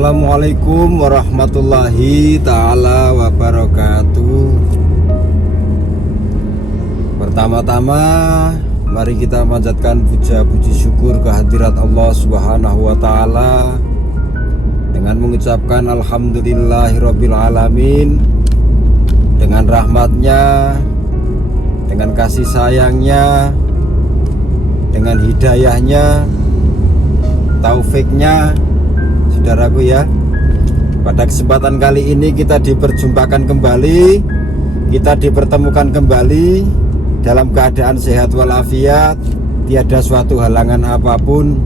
Assalamualaikum warahmatullahi ta'ala wabarakatuh. Pertama-tama mari kita panjatkan puja puji syukur kehadirat Allah Subhanahu wa ta'ala dengan mengucapkan alhamdulillahirabbil alamin. Dengan rahmatnya, dengan kasih sayangnya, dengan hidayahnya, taufiknya, saudaraku ya. Pada kesempatan kali ini kita diperjumpakan kembali, kita dipertemukan kembali dalam keadaan sehat walafiat, tiada suatu halangan apapun.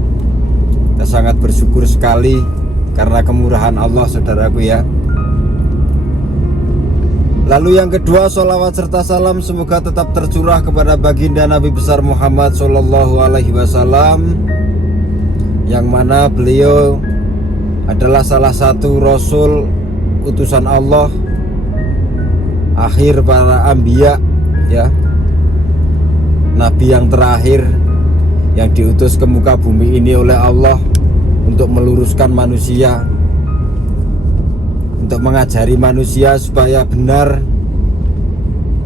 Kita sangat bersyukur sekali karena kemurahan Allah, saudaraku ya. Lalu yang kedua, sholawat serta salam semoga tetap tercurah kepada baginda Nabi besar Muhammad Sallallahu Alaihi Wasallam, yang mana beliau adalah salah satu rasul utusan Allah, akhir para anbiya ya, nabi yang terakhir yang diutus ke muka bumi ini oleh Allah untuk meluruskan manusia, untuk mengajari manusia supaya benar,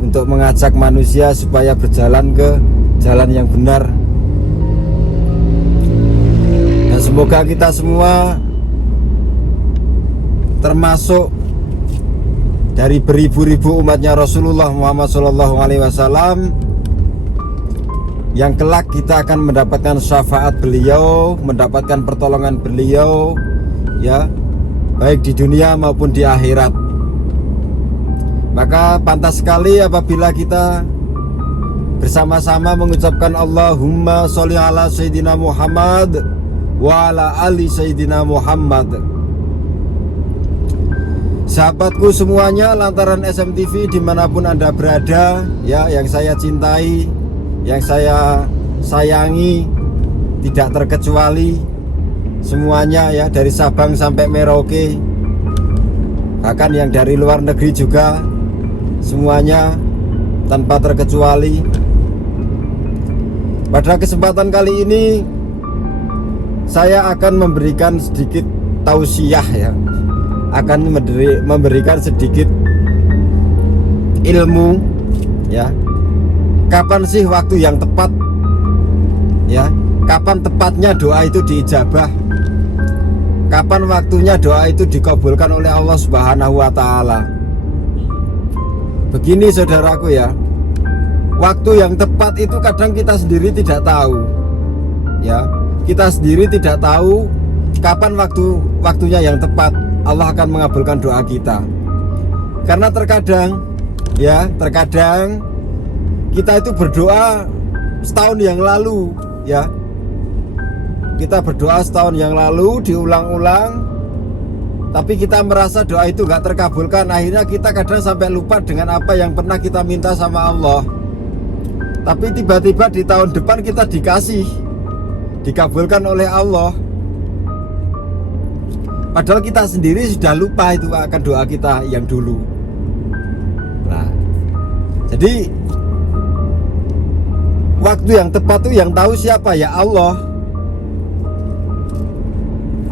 untuk mengajak manusia supaya berjalan ke jalan yang benar. Dan semoga kita semua termasuk dari beribu-ribu umatnya Rasulullah Muhammad SAW yang kelak kita akan mendapatkan syafaat beliau, mendapatkan pertolongan beliau ya, baik di dunia maupun di akhirat. Maka pantas sekali apabila kita bersama-sama mengucapkan Allahumma sholli ala Sayyidina Muhammad wa ala ali Sayyidina Muhammad. Sahabatku semuanya, lantaran SMTV dimanapun Anda berada ya, yang saya cintai, yang saya sayangi, tidak terkecuali semuanya ya, dari Sabang sampai Merauke, bahkan yang dari luar negeri juga, semuanya tanpa terkecuali. Pada kesempatan kali ini saya akan memberikan sedikit tausiah ya, akan memberikan sedikit ilmu ya. Kapan sih waktu yang tepat ya? Kapan tepatnya doa itu diijabah? Kapan waktunya doa itu dikabulkan oleh Allah Subhanahu wa ta'ala? Begini saudaraku ya, waktu yang tepat itu kadang kita sendiri tidak tahu ya. Kita sendiri tidak tahu kapan waktunya yang tepat Allah akan mengabulkan doa kita. Karena terkadang ya, terkadang kita itu berdoa setahun yang lalu ya. Kita berdoa setahun yang lalu, diulang-ulang, tapi kita merasa doa itu gak terkabulkan. Akhirnya kita kadang sampai lupa dengan apa yang pernah kita minta sama Allah. Tapi tiba-tiba di tahun depan kita dikabulkan oleh Allah, padahal kita sendiri sudah lupa itu akan doa kita yang dulu. Nah, jadi waktu yang tepat itu yang tahu siapa? Ya Allah.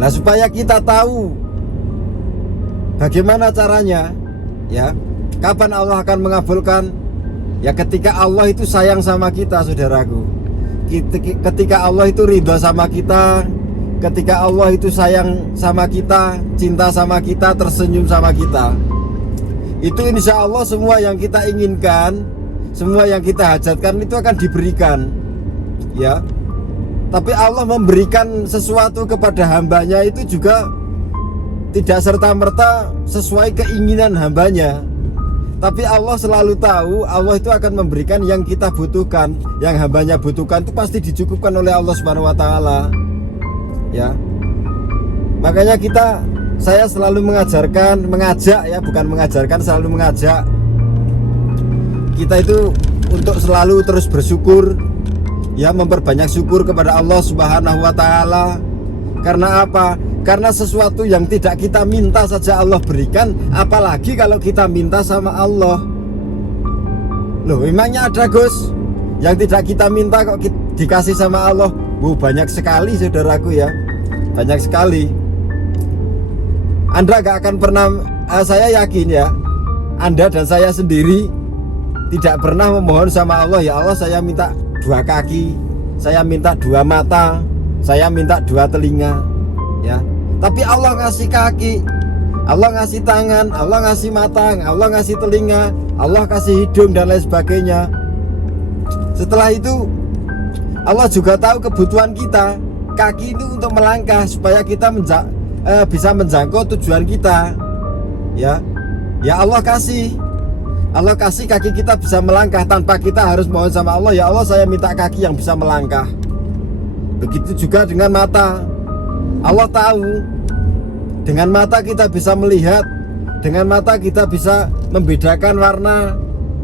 Nah, supaya kita tahu bagaimana caranya ya, kapan Allah akan mengabulkan, ya ketika Allah itu sayang sama kita, saudaraku. Ketika Allah itu ridha sama kita, ketika Allah itu sayang sama kita, cinta sama kita, tersenyum sama kita, itu insya Allah semua yang kita inginkan, semua yang kita hajatkan itu akan diberikan ya. Tapi Allah memberikan sesuatu kepada hambanya itu juga tidak serta-merta sesuai keinginan hambanya. Tapi Allah selalu tahu, Allah itu akan memberikan yang kita butuhkan, yang hambanya butuhkan itu pasti dicukupkan oleh Allah Subhanahu wa ta'ala ya. Makanya saya selalu mengajak ya, bukan mengajarkan, selalu mengajak kita itu untuk selalu terus bersyukur ya, memperbanyak syukur kepada Allah Subhanahu wa ta'ala. Karena apa? Karena sesuatu yang tidak kita minta saja Allah berikan, apalagi kalau kita minta sama Allah. Loh, memangnya ada Gus yang tidak kita minta kok dikasih sama Allah? Banyak sekali saudaraku ya, banyak sekali. Anda gak akan pernah, saya yakin ya, Anda dan saya sendiri tidak pernah memohon sama Allah, ya Allah saya minta 2 kaki, saya minta 2 mata, saya minta 2 telinga, ya. Tapi Allah ngasih kaki, Allah ngasih tangan, Allah ngasih mata, Allah ngasih telinga, Allah kasih hidung dan lain sebagainya. Setelah itu Allah juga tahu kebutuhan kita. Kaki itu untuk melangkah supaya kita bisa menjangkau tujuan kita. Ya Allah kasih kaki kita bisa melangkah tanpa kita harus mohon sama Allah, ya Allah saya minta kaki yang bisa melangkah. Begitu juga dengan mata. Allah tahu dengan mata kita bisa melihat, dengan mata kita bisa membedakan warna,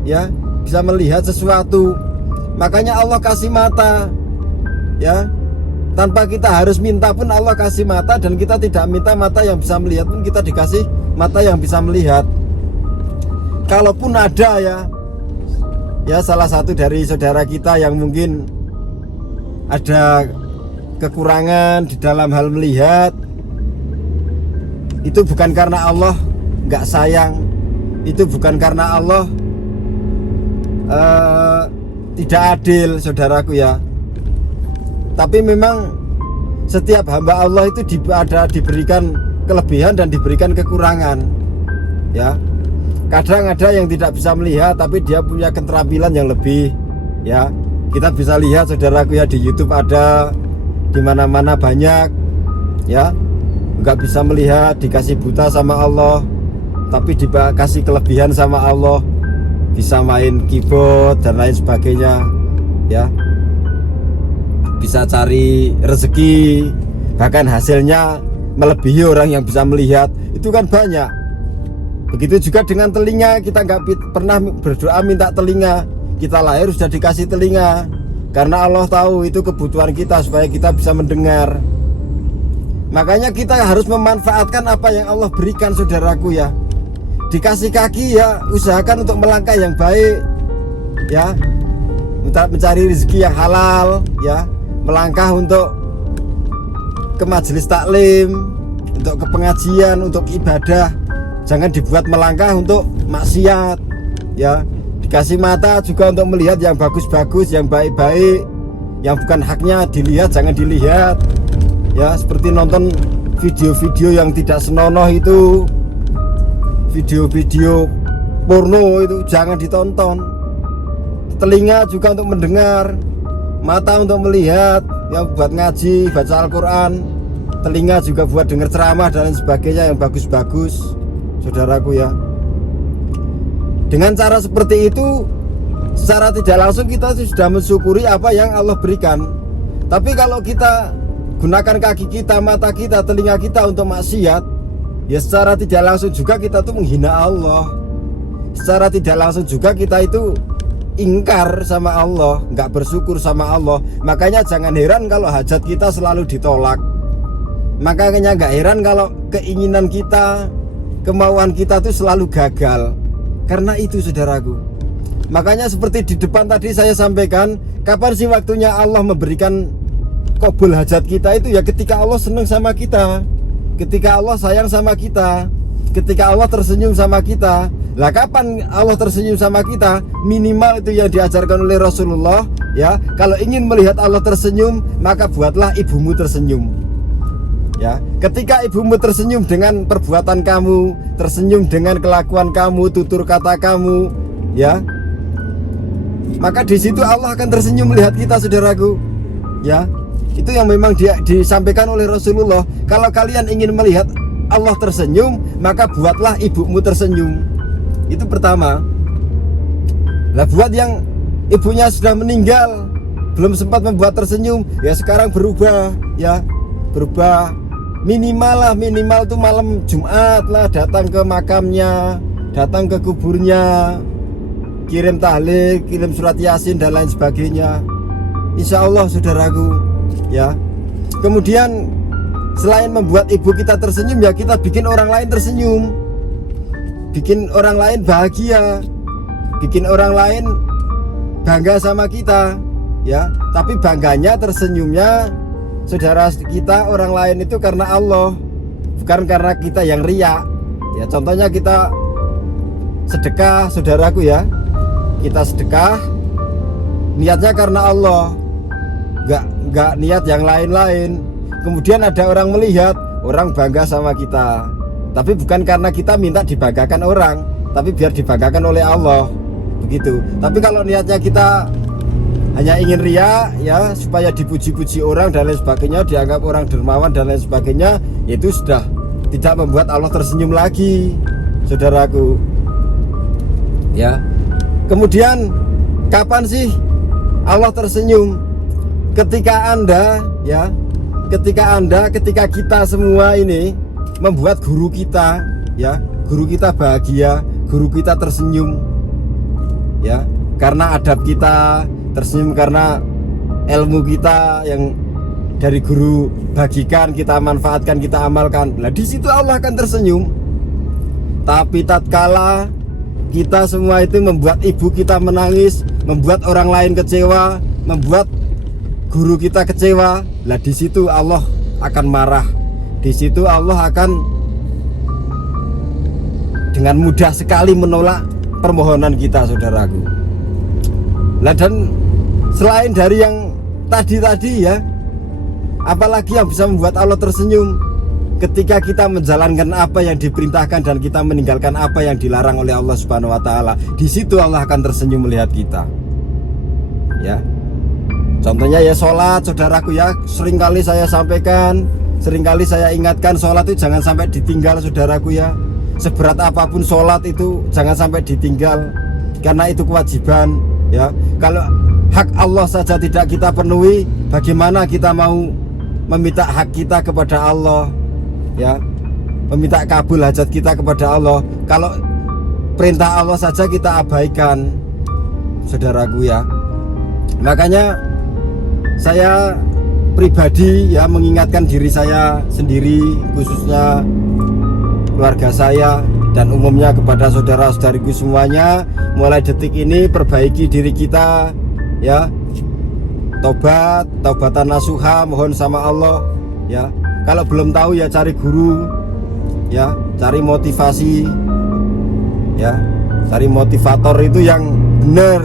ya, bisa melihat sesuatu. Makanya Allah kasih mata, ya. Tanpa kita harus minta pun Allah kasih mata, dan kita tidak minta mata yang bisa melihat pun kita dikasih mata yang bisa melihat. Kalaupun ada ya salah satu dari saudara kita yang mungkin ada kekurangan di dalam hal melihat, itu bukan karena Allah nggak sayang, itu bukan karena Allah tidak adil, saudaraku ya. Tapi memang setiap hamba Allah itu diberikan kelebihan dan diberikan kekurangan, ya. Kadang ada yang tidak bisa melihat tapi dia punya keterampilan yang lebih, ya. Kita bisa lihat, saudaraku ya, di YouTube ada, di mana-mana banyak, ya. Nggak bisa melihat, dikasih buta sama Allah, tapi dikasih kelebihan sama Allah, bisa main keyboard dan lain sebagainya, ya. Bisa cari rezeki, bahkan hasilnya melebihi orang yang bisa melihat. Itu kan banyak. Begitu juga dengan telinga. Kita nggak pernah berdoa minta telinga. Kita lahir sudah dikasih telinga, karena Allah tahu itu kebutuhan kita supaya kita bisa mendengar. Makanya kita harus memanfaatkan apa yang Allah berikan, saudaraku ya. Dikasih kaki, ya usahakan untuk melangkah yang baik, ya, mencari rezeki yang halal, ya. Melangkah untuk ke majelis taklim, untuk ke pengajian, untuk ibadah. Jangan dibuat melangkah untuk maksiat, ya. Dikasih mata juga untuk melihat yang bagus-bagus, yang baik-baik, yang bukan haknya dilihat jangan dilihat, ya. Seperti nonton video-video yang tidak senonoh itu, video-video porno itu jangan ditonton. Telinga juga untuk mendengar, mata untuk melihat, yang buat ngaji, baca Al-Quran. Telinga juga buat dengar ceramah dan lain sebagainya yang bagus-bagus, saudaraku ya. Dengan cara seperti itu, secara tidak langsung kita sudah mensyukuri apa yang Allah berikan. Tapi kalau kita gunakan kaki kita, mata kita, telinga kita untuk maksiat, ya secara tidak langsung juga kita tuh menghina Allah. Secara tidak langsung juga kita itu ingkar sama Allah, nggak bersyukur sama Allah. Makanya jangan heran kalau hajat kita selalu ditolak. Makanya nggak heran kalau keinginan kita, kemauan kita tuh selalu gagal. Karena itu, saudaraku. Makanya seperti di depan tadi saya sampaikan, kapan sih waktunya Allah memberikan kabul hajat kita itu? Ya ketika Allah senang sama kita, ketika Allah sayang sama kita, ketika Allah tersenyum sama kita. Lah kapan Allah tersenyum sama kita? Minimal itu yang diajarkan oleh Rasulullah, ya. Kalau ingin melihat Allah tersenyum, maka buatlah ibumu tersenyum, ya. Ketika ibumu tersenyum dengan perbuatan kamu, tersenyum dengan kelakuan kamu, tutur kata kamu, ya, maka di situ Allah akan tersenyum melihat kita, saudaraku, ya. Itu yang memang disampaikan oleh Rasulullah. Kalau kalian ingin melihat Allah tersenyum, maka buatlah ibumu tersenyum. Itu pertama. Lah buat yang ibunya sudah meninggal, belum sempat membuat tersenyum, ya sekarang berubah, ya. Berubah. Minimal tuh malam Jumat lah, datang ke makamnya, datang ke kuburnya, kirim tahlil, kirim surat Yasin dan lain sebagainya. Insya Allah, saudaraku, ya. Kemudian selain membuat ibu kita tersenyum, ya kita bikin orang lain tersenyum, bikin orang lain bahagia, bikin orang lain bangga sama kita, ya. Tapi bangganya, tersenyumnya saudara kita, orang lain itu karena Allah, bukan karena kita yang riya. Ya contohnya kita sedekah, saudaraku ya, kita sedekah niatnya karena Allah, nggak niat yang lain-lain. Kemudian ada orang melihat, orang bangga sama kita, tapi bukan karena kita minta dibanggakan orang, tapi biar dibanggakan oleh Allah, begitu. Tapi kalau niatnya kita hanya ingin riya, ya supaya dipuji-puji orang dan lain sebagainya, dianggap orang dermawan dan lain sebagainya, itu sudah tidak membuat Allah tersenyum lagi, saudaraku. Ya. Kemudian kapan sih Allah tersenyum? Ketika Anda, ya, ketika kita semua ini membuat guru kita, ya, guru kita bahagia, guru kita tersenyum, ya, karena adab kita, tersenyum karena ilmu kita yang dari guru bagikan, kita manfaatkan, kita amalkan. Nah, di situ Allah akan tersenyum. Tapi tatkala kita semua itu membuat ibu kita menangis, membuat orang lain kecewa, membuat guru kita kecewa, lah di situ Allah akan marah. Di situ Allah akan dengan mudah sekali menolak permohonan kita, saudaraku. Lah dan selain dari yang tadi ya, apalagi yang bisa membuat Allah tersenyum? Ketika kita menjalankan apa yang diperintahkan dan kita meninggalkan apa yang dilarang oleh Allah Subhanahu wa taala. Di situ Allah akan tersenyum melihat kita. Ya. Contohnya ya sholat, saudaraku ya, seringkali saya sampaikan, seringkali saya ingatkan, sholat itu jangan sampai ditinggal, saudaraku ya. Seberat apapun sholat itu jangan sampai ditinggal, karena itu kewajiban, ya. Kalau hak Allah saja tidak kita penuhi, bagaimana kita mau meminta hak kita kepada Allah, ya, meminta kabul hajat kita kepada Allah, kalau perintah Allah saja kita abaikan, saudaraku ya. Makanya saya pribadi ya mengingatkan diri saya sendiri, khususnya keluarga saya dan umumnya kepada saudara-saudariku semuanya, mulai detik ini perbaiki diri kita, ya, taubatan nasuha, mohon sama Allah, ya. Kalau belum tahu ya cari guru, ya, cari motivasi, ya, cari motivator itu yang benar,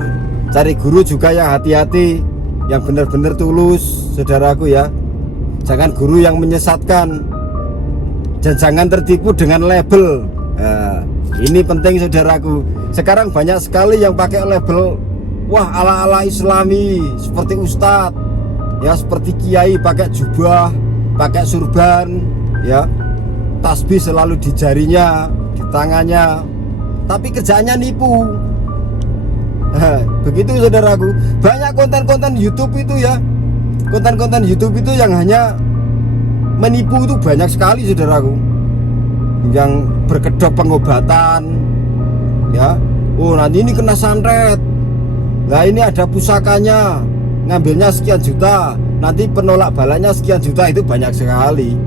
cari guru juga yang hati-hati, yang benar-benar tulus, saudaraku ya. Jangan guru yang menyesatkan, dan jangan tertipu dengan label. Nah, ini penting, saudaraku. Sekarang banyak sekali yang pakai label, wah ala-ala Islami, seperti ustadz, ya, seperti kiai, pakai jubah, pakai surban, ya, tasbih selalu di jarinya, di tangannya, tapi kerjaannya nipu. Begitu, saudaraku. Banyak konten-konten YouTube itu ya, konten-konten YouTube itu yang hanya menipu itu banyak sekali, saudaraku. Yang berkedok pengobatan, ya, oh nanti ini kena santet, nah ini ada pusakanya, ngambilnya sekian juta, nanti penolak balanya sekian juta. Itu banyak sekali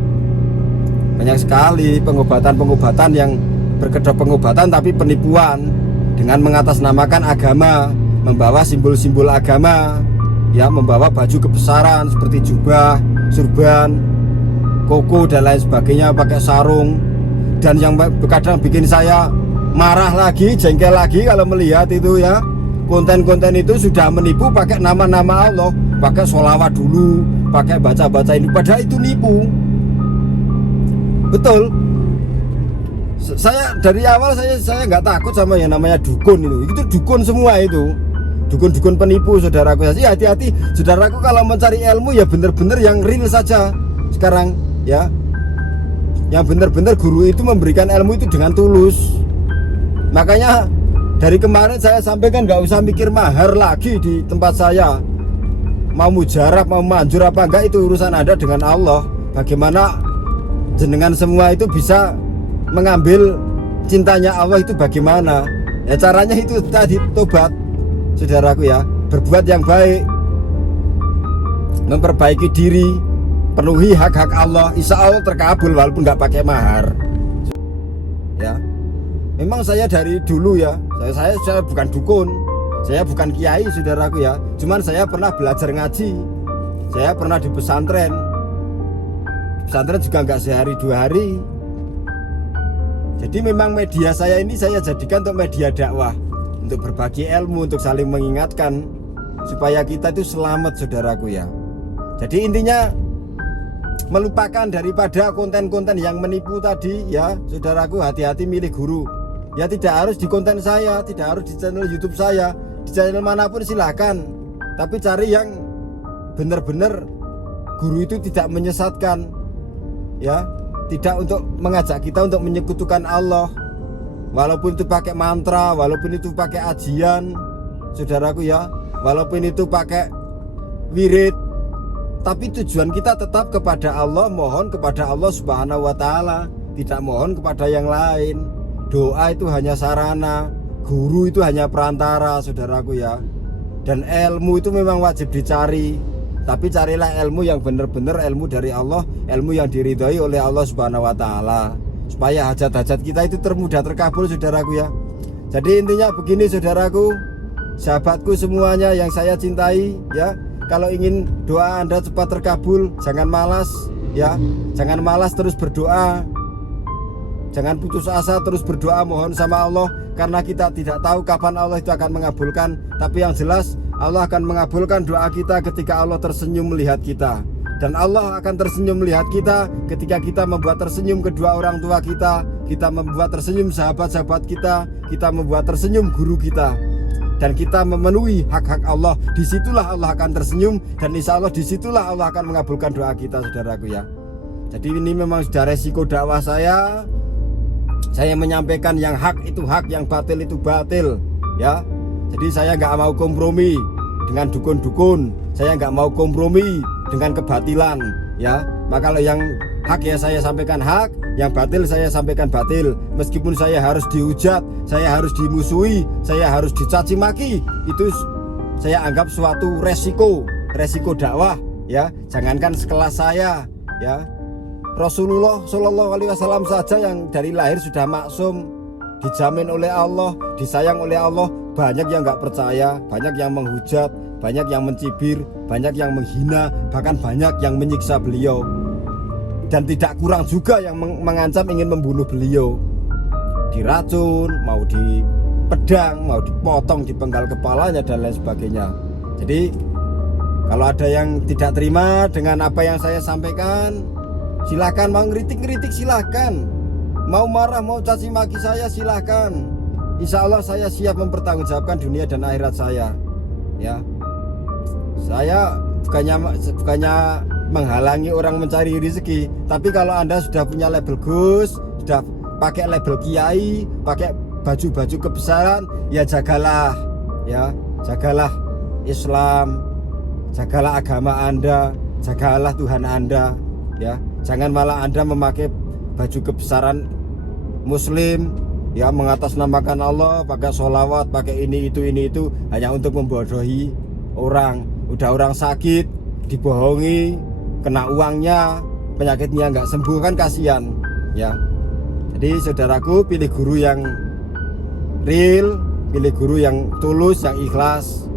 pengobatan yang berkedok pengobatan tapi penipuan, dengan mengatasnamakan agama, membawa simbol-simbol agama, ya, membawa baju kebesaran seperti jubah, surban, koko dan lain sebagainya, pakai sarung. Dan yang kadang bikin saya marah lagi, jengkel lagi kalau melihat itu ya, konten-konten itu sudah menipu pakai nama-nama Allah, pakai sholawat dulu, pakai baca-baca ini, padahal itu nipu. Betul. Saya dari awal saya nggak takut sama yang namanya dukun itu dukun semua, itu dukun-dukun penipu, saudaraku. Jadi hati-hati, saudaraku, kalau mencari ilmu ya benar-benar yang real saja sekarang, ya, yang benar-benar guru itu memberikan ilmu itu dengan tulus. Makanya dari kemarin saya sampaikan nggak usah mikir mahar lagi di tempat saya, mau mujarab, mau manjur apa enggak, itu urusan Anda dengan Allah. Bagaimana jenengan semua itu bisa mengambil cintanya Allah itu bagaimana? Ya caranya itu tadi, tobat, saudaraku ya, berbuat yang baik, memperbaiki diri, penuhi hak-hak Allah, insya Allah terkabul walaupun nggak pakai mahar. Ya, memang saya dari dulu ya, saya bukan dukun, saya bukan kiai, saudaraku ya, cuman saya pernah belajar ngaji, saya pernah di pesantren juga nggak sehari dua hari, Jadi memang media saya ini saya jadikan untuk media dakwah, untuk berbagi ilmu, untuk saling mengingatkan supaya kita itu selamat, saudaraku ya. Jadi intinya melupakan daripada konten-konten yang menipu tadi ya, saudaraku, hati-hati milih guru. Ya tidak harus di konten saya, tidak harus di channel YouTube saya, di channel manapun silahkan. Tapi cari yang benar-benar guru itu tidak menyesatkan, ya, tidak untuk mengajak kita untuk menyekutukan Allah. Walaupun itu pakai mantra, walaupun itu pakai ajian, saudaraku ya, walaupun itu pakai wirid, tapi tujuan kita tetap kepada Allah, mohon kepada Allah Subhanahu wa Ta'ala, tidak mohon kepada yang lain. Doa itu hanya sarana, guru itu hanya perantara, saudaraku ya. Dan ilmu itu memang wajib dicari, tapi carilah ilmu yang benar-benar ilmu dari Allah, ilmu yang diridhoi oleh Allah Subhanahu wa Ta'ala, supaya hajat-hajat kita itu termudah terkabul, saudaraku ya. Jadi intinya begini, saudaraku, sahabatku semuanya yang saya cintai ya, kalau ingin doa Anda cepat terkabul, jangan malas ya, jangan malas, terus berdoa. Jangan putus asa, terus berdoa, mohon sama Allah, karena kita tidak tahu kapan Allah itu akan mengabulkan. Tapi yang jelas Allah akan mengabulkan doa kita ketika Allah tersenyum melihat kita. Dan Allah akan tersenyum melihat kita ketika kita membuat tersenyum kedua orang tua kita membuat tersenyum sahabat-sahabat kita membuat tersenyum guru kita, dan kita memenuhi hak-hak Allah. Disitulah Allah akan tersenyum, dan insya Allah disitulah Allah akan mengabulkan doa kita, saudaraku ya. Jadi ini memang sudah resiko dakwah saya menyampaikan yang hak itu hak, yang batil itu batil ya. Jadi saya nggak mau kompromi dengan dukun-dukun, saya nggak mau kompromi dengan kebatilan ya. Maka kalau yang hak ya saya sampaikan hak, yang batil saya sampaikan batil. Meskipun saya harus dihujat, saya harus dimusuhi, saya harus dicaci maki, itu saya anggap suatu resiko dakwah ya. Jangankan sekelas saya ya, Rasulullah Shallallahu Alaihi Wasallam saja yang dari lahir sudah maksum, dijamin oleh Allah, disayang oleh Allah. Banyak yang nggak percaya, banyak yang menghujat, banyak yang mencibir, banyak yang menghina, bahkan banyak yang menyiksa beliau. Dan tidak kurang juga yang mengancam ingin membunuh beliau, diracun, mau dipedang, mau dipotong, dipenggal kepalanya dan lain sebagainya. Jadi kalau ada yang tidak terima dengan apa yang saya sampaikan, silakan. Mau ngeritik silakan, mau marah, mau caci maki saya silakan. Insya Allah saya siap mempertanggungjawabkan dunia dan akhirat saya ya. Saya bukannya menghalangi orang mencari rezeki, tapi kalau Anda sudah punya label Gus, sudah pakai label Kiai, pakai baju-baju kebesaran, ya jagalah ya, jagalah Islam, jagalah agama Anda, jagalah Tuhan Anda ya. Jangan malah Anda memakai baju kebesaran Muslim ya, mengatasnamakan Allah, pakai sholawat, pakai ini itu hanya untuk membodohi orang. Udah orang sakit dibohongi, kena uangnya, penyakitnya nggak sembuh, kan kasihan ya. Jadi saudaraku, pilih guru yang real, pilih guru yang tulus, yang ikhlas.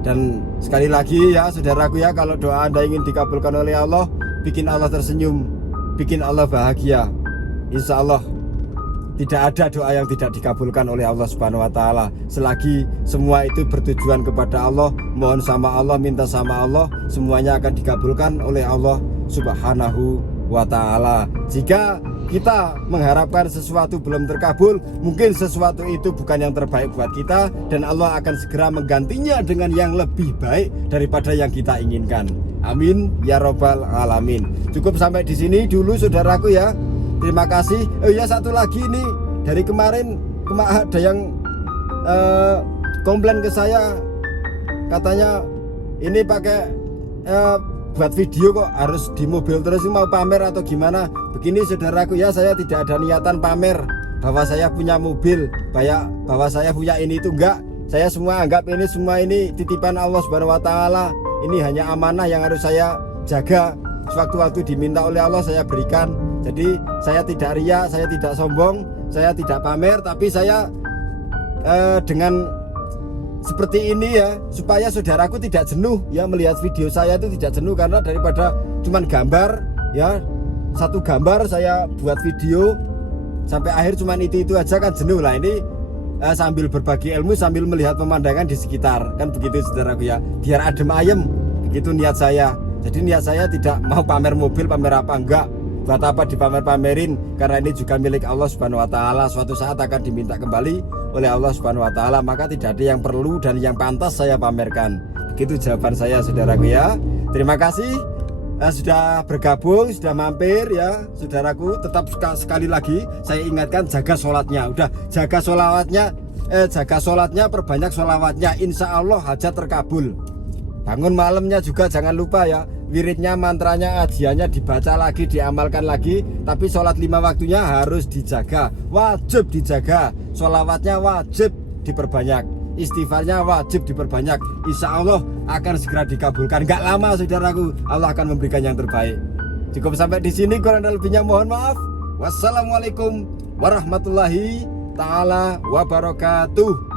Dan sekali lagi ya saudaraku ya, kalau doa Anda ingin dikabulkan oleh Allah, bikin Allah tersenyum, bikin Allah bahagia, insya Allah tidak ada doa yang tidak dikabulkan oleh Allah Subhanahu wa Ta'ala, selagi semua itu bertujuan kepada Allah, mohon sama Allah, minta sama Allah, semuanya akan dikabulkan oleh Allah Subhanahu wa Ta'ala. Jika kita mengharapkan sesuatu belum terkabul, mungkin sesuatu itu bukan yang terbaik buat kita, dan Allah akan segera menggantinya dengan yang lebih baik daripada yang kita inginkan. Amin ya robbal alamin. Cukup sampai di sini dulu saudaraku ya. Terima kasih. Oh ya, satu lagi nih, dari kemarin ada yang komplain ke saya, katanya ini pakai buat video kok harus di mobil terus, mau pamer atau gimana. Begini saudaraku ya, saya tidak ada niatan pamer bahwa saya punya mobil, bahwa saya punya ini itu enggak. Saya semua anggap ini semua ini titipan Allah Subhanahu wa Ta'ala. Ini hanya amanah yang harus saya jaga. Sewaktu-waktu diminta oleh Allah saya berikan. Jadi saya tidak ria, saya tidak sombong, saya tidak pamer, tapi saya dengan seperti ini ya, supaya saudaraku tidak jenuh ya melihat video saya itu, tidak jenuh, karena daripada cuman gambar ya, satu gambar saya buat video sampai akhir cuman itu aja kan jenuh lah. Ini sambil berbagi ilmu sambil melihat pemandangan di sekitar, kan begitu saudaraku ya, biar adem ayem, begitu niat saya. Jadi niat saya tidak mau pamer mobil, pamer apa enggak, buat apa dipamer-pamerin, karena ini juga milik Allah Subhanahu wa taala, suatu saat akan diminta kembali oleh Allah Subhanahu wa taala, maka tidak ada yang perlu dan yang pantas saya pamerkan. Begitu jawaban saya saudaraku ya. Terima kasih sudah bergabung, sudah mampir ya saudaraku. Tetap sekali lagi saya ingatkan, jaga sholatnya. Udah jaga sholatnya, perbanyak sholawatnya, insya Allah hajat terkabul. Bangun malamnya juga jangan lupa ya, wiridnya, mantranya, ajiannya dibaca lagi, diamalkan lagi. Tapi sholat 5 waktunya harus dijaga, wajib dijaga. Sholawatnya wajib diperbanyak, istighfarnya wajib diperbanyak. Insya Allah akan segera dikabulkan. Gak lama saudaraku, Allah akan memberikan yang terbaik. Cukup sampai di sini, kurang dan lebihnya mohon maaf. Wassalamualaikum warahmatullahi taala wabarakatuh.